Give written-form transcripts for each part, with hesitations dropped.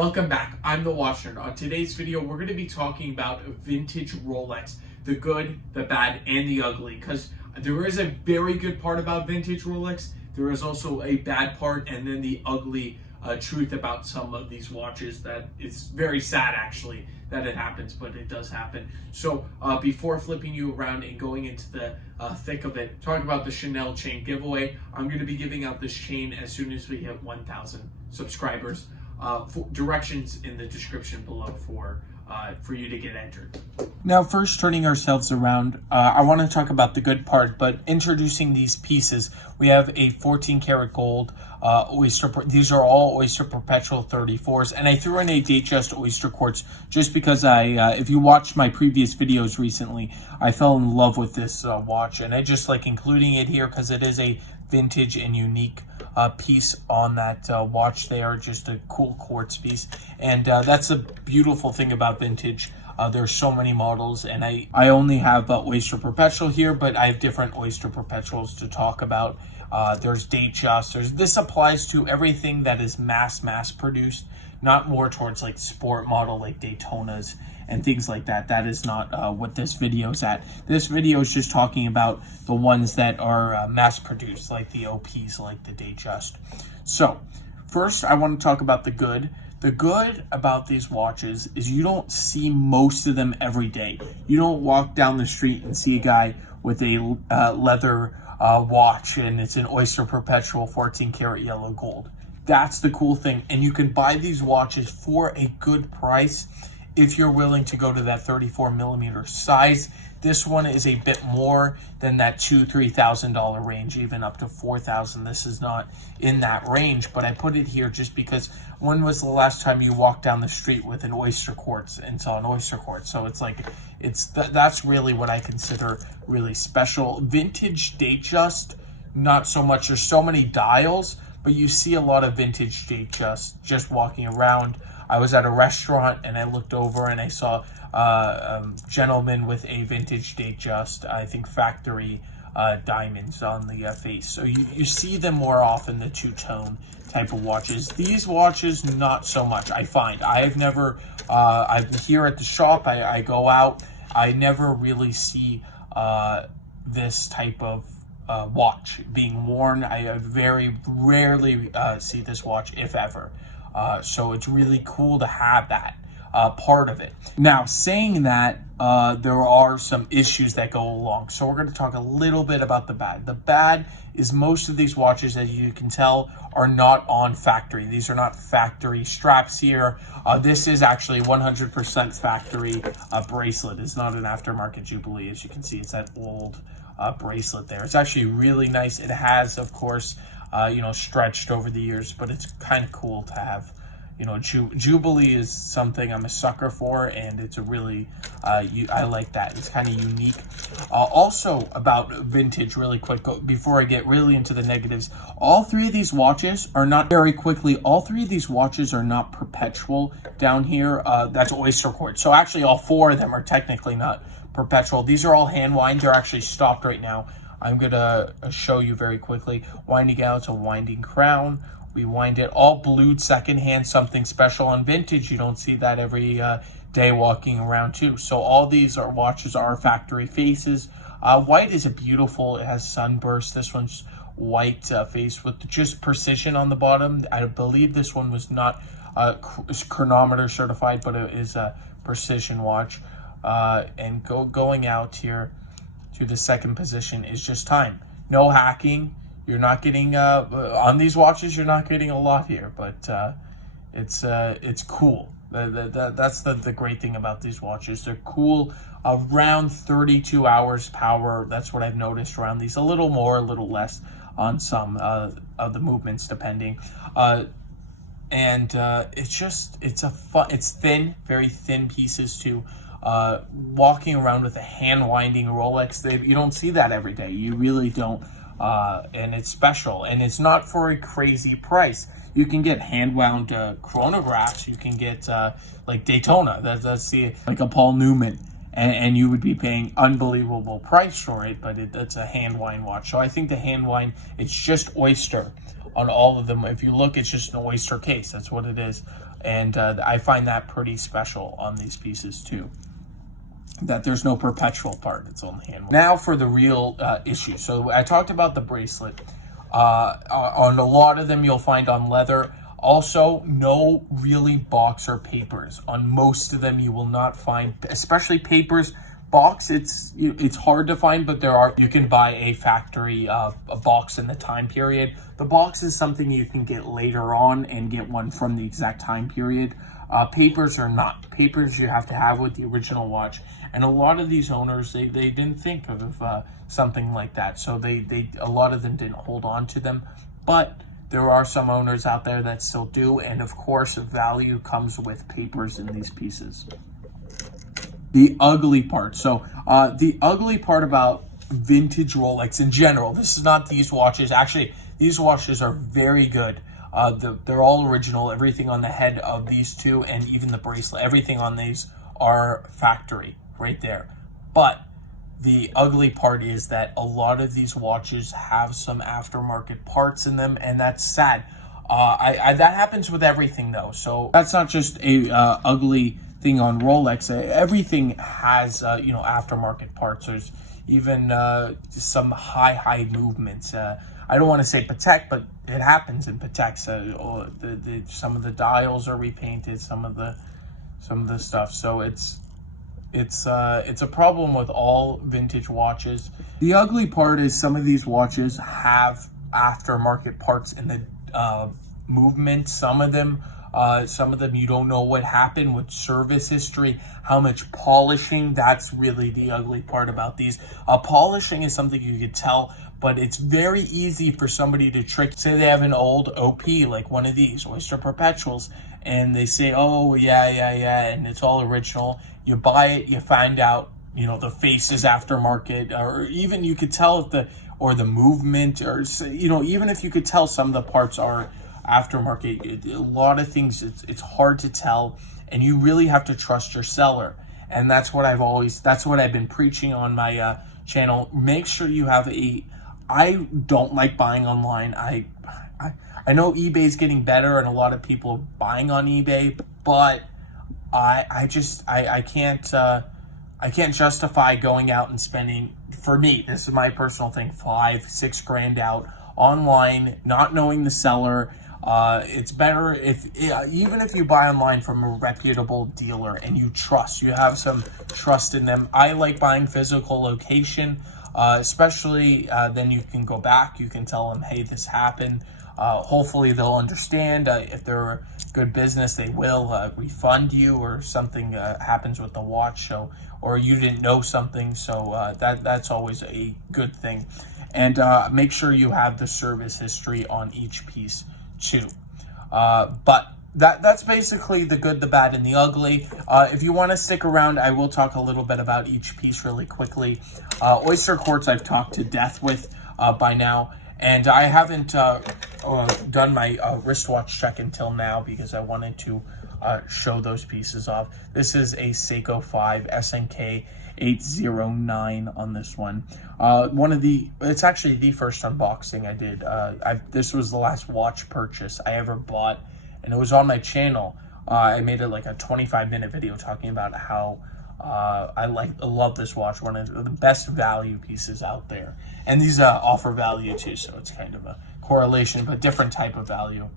Welcome back, I'm the Watch Nerd. On today's video, we're going to be talking about vintage Rolex, the good, the bad, and the ugly, because there is a very good part about vintage Rolex, there is also a bad part, and then the ugly truth about some of these watches that it's very sad actually that it happens, but it does happen. So before flipping you around and going into the thick of it, talking about the Chanel chain giveaway, I'm going to be giving out this chain as soon as we hit 1,000 subscribers. Directions in the description below for you to get entered. Now, first turning ourselves around, I want to talk about the good part, but introducing these pieces, we have a 14 karat gold oyster. These are all Oyster Perpetual 34s, and I threw in a Datejust oyster quartz just because if you watched my previous videos recently, I fell in love with this watch, and I just like including it here because it is a vintage and unique piece on that watch there, just a cool quartz piece. And that's the beautiful thing about vintage. There's so many models, and I only have Oyster Perpetual here, but I have different Oyster Perpetuals to talk about. There's Datejust. This applies to everything that is mass produced, not more towards like sport model like Daytonas and things like that. That is not what this video is at. This video is just talking about the ones that are mass produced, like the OPs, like the Datejust. So first I want to talk about the good. The good about these watches is you don't see most of them every day. You don't walk down the street and see a guy with a leather watch and it's an Oyster Perpetual 14 karat yellow gold. That's the cool thing. And you can buy these watches for a good price if you're willing to go to that 34 millimeter size. This one is a bit more than that $2,000-$3,000 range, even up to $4,000. This is not in that range, but I put it here just because when was the last time you walked down the street with an oyster quartz and saw an oyster quartz? So it's like, that's really what I consider really special. Vintage Datejust, not so much. There's so many dials, but you see a lot of vintage Datejust just walking around. I was at a restaurant and I looked over and I saw a gentleman with a vintage Datejust, I think factory diamonds on the face. So you see them more often, the two-tone type of watches. These watches, not so much, I find. I've never, I'm here at the shop, I go out, I never really see this type of watch being worn. I very rarely see this watch, if ever. So it's really cool to have that part of it. Now, saying that, there are some issues that go along. So we're going to talk a little bit about the bad. The bad is most of these watches, as you can tell, are not on factory. These are not factory straps here. This is actually 100% factory bracelet. It's not an aftermarket Jubilee. As you can see, it's that old bracelet there. It's actually really nice. It has, of course, stretched over the years, but it's kind of cool to have. Jubilee is something I'm a sucker for, and it's a really, I like that. It's kind of unique. Also about vintage, really quick, before I get really into the negatives, all three of these watches are not, very quickly, all three of these watches are not perpetual down here. That's oyster quartz. So actually all four of them are technically not perpetual. These are all hand wind. They're actually stopped right now. I'm going to show you very quickly. Winding out, it's a winding crown. We wind it all blued secondhand, something special on vintage. You don't see that every day walking around too. So all these watches are factory faces. White is a beautiful, it has sunburst. This one's white face with just precision on the bottom. I believe this one was not chronometer certified, but it is a precision watch. And going out here to the second position is just time. No hacking. You're not getting on these watches. You're not getting a lot here, but it's cool. That's the great thing about these watches. They're cool. Around 32 hours power. That's what I've noticed around these. A little more, a little less on some of the movements, depending. It's thin, very thin pieces too. Walking around with a hand winding Rolex, you don't see that every day. You really don't. And it's special, and it's not for a crazy price. You can get hand wound chronographs. You can get like Daytona. That's like a Paul Newman, and you would be paying unbelievable price for it. But it's a hand wind watch. So I think the hand wind, it's just oyster on all of them. If you look, it's just an oyster case. That's what it is. And I find that pretty special on these pieces too, that there's no perpetual part, it's only handmade. Now for the real issue. So I talked about the bracelet. On a lot of them you'll find on leather. Also, no really box or papers. On most of them you will not find, especially papers. Box, it's hard to find, but there are. You can buy a factory a box in the time period. The box is something you can get later on and get one from the exact time period. Papers are not. Papers you have to have with the original watch. And a lot of these owners, they didn't think of something like that. So a lot of them didn't hold on to them. But there are some owners out there that still do. And of course, value comes with papers in these pieces. The ugly part. So the ugly part about vintage Rolex in general, this is not these watches. Actually, these watches are very good. They're all original. Everything on the head of these two and even the bracelet, everything on these are factory right there. But the ugly part is that a lot of these watches have some aftermarket parts in them, and that's sad. That happens with everything though. So that's not just a ugly thing on Rolex. Everything has aftermarket parts. There's even some high movements. I don't want to say Patek, but it happens in Patek. So some of the dials are repainted, some of the stuff. So it's a problem with all vintage watches. The ugly part is some of these watches have aftermarket parts in the movement. Some of them you don't know what happened with service history, how much polishing. That's really the ugly part about these. Polishing is something you could tell, but it's very easy for somebody to trick. Say they have an old OP, like one of these Oyster Perpetuals, and they say, oh, yeah, and it's all original. You buy it, you find out, the face is aftermarket, or even you could tell if the movement, or, even if you could tell some of the parts are aftermarket, a lot of things, it's hard to tell, and you really have to trust your seller. And that's what I've been preaching on my channel. Make sure you have I don't like buying online. I know eBay's getting better and a lot of people are buying on eBay, but I can't justify going out and spending, for me, this is my personal thing, $5-6 grand out online, not knowing the seller. It's better even if you buy online from a reputable dealer and you have some trust in them. I like buying physical location, especially then you can go back, you can tell them, hey, this happened. Hopefully they'll understand. If they're a good business, they will refund you, or something happens with the watch, or you didn't know something. So that's always a good thing. And make sure you have the service history on each piece too. But that's basically the good, the bad, and the ugly. If you want to stick around, I will talk a little bit about each piece really quickly. Oyster Quartz I've talked to death with by now, and I haven't done my wristwatch check until now because I wanted to show those pieces off. This is a Seiko 5 SNK 809 on this one. It's actually the first unboxing I did. This was the last watch purchase I ever bought, and it was on my channel. I made it like a 25-minute video talking about how I love this watch, one of the best value pieces out there. And these offer value too, so it's kind of a correlation, but different type of value.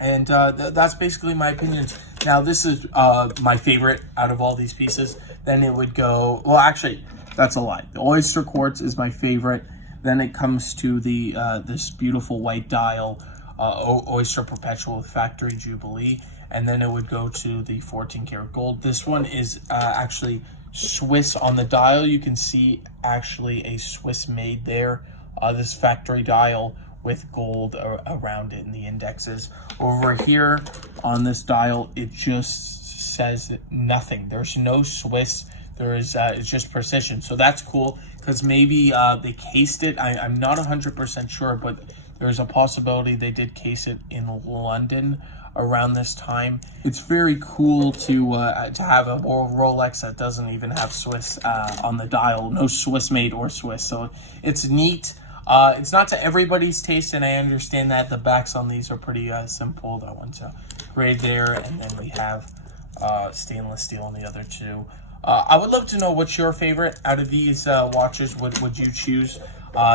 And that's basically my opinions. Now, this is my favorite out of all these pieces. Then it would go, well, actually, that's a lie. The Oyster Quartz is my favorite. Then it comes to the this beautiful white dial, Oyster Perpetual Factory Jubilee. And then it would go to the 14 karat gold. This one is actually Swiss on the dial. You can see actually a Swiss made there. This factory dial with gold around it in the indexes. Over here on this dial, it just says nothing. There's no Swiss. It's just precision. So that's cool, because maybe they cased it. I'm not 100% sure, but there's a possibility they did case it in London around this time. It's very cool to have a Rolex that doesn't even have Swiss on the dial. No Swiss made or Swiss. So it's neat. It's not to everybody's taste, and I understand that. The backs on these are pretty simple. That one's gray there, and then we have stainless steel on the other two. I would love to know what's your favorite out of these watches. What would you choose?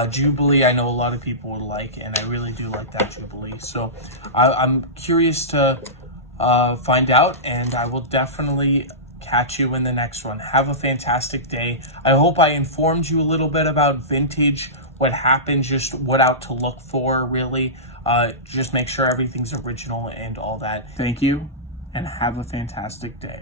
Jubilee, I know a lot of people would like, and I really do like that Jubilee. So I'm curious to find out, and I will definitely catch you in the next one. Have a fantastic day. I hope I informed you a little bit about vintage, what happens, just what out to look for, really. Just make sure everything's original and all that. Thank you, and have a fantastic day.